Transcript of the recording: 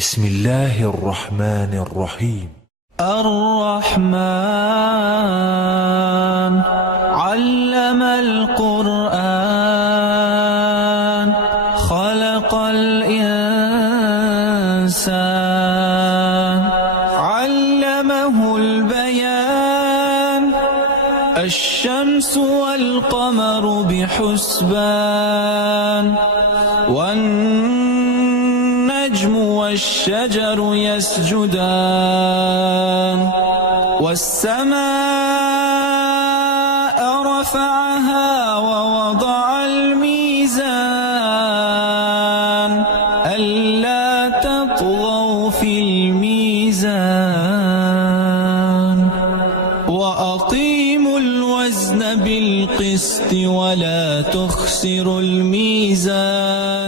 بسم الله الرحمن الرحيم. الرحمن علم القرآن خلق الإنسان علمه البيان الشمس والقمر بحسبان والنجم والشجر يسجدان والسماء رفعها ووضع الميزان ألا تطغوا في الميزان وأقيموا الوزن بالقسط ولا تخسروا الميزان